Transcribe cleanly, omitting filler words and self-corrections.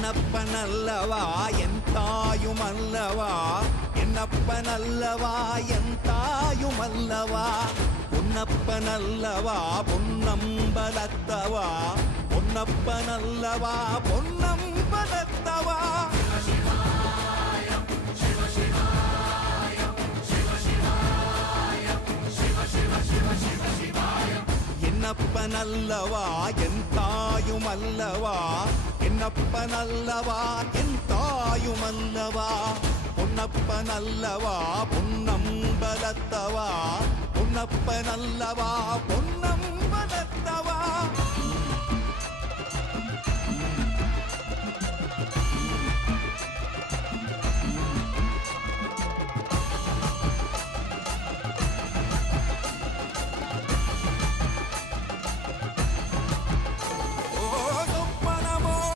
என்னப்பனல்லவா என் தாயுமல்லவா, என்னப்பனல்லவா என் தாயுமல்லவா, பொன்னப்பனல்லவா பொன்னம்பலத்தவா, பொன்னப்பனல்லவா பொன்னம்பலத்தவா. என்னப்பனல்லவா என் தாயுமல்லவா, என்னப்பனல்லவா என் தாயுமல்லவா, பொன்னப்பனல்லவா பொன்னம்பலத்தவா, பொன்னப்பனல்லவா பொன்னம்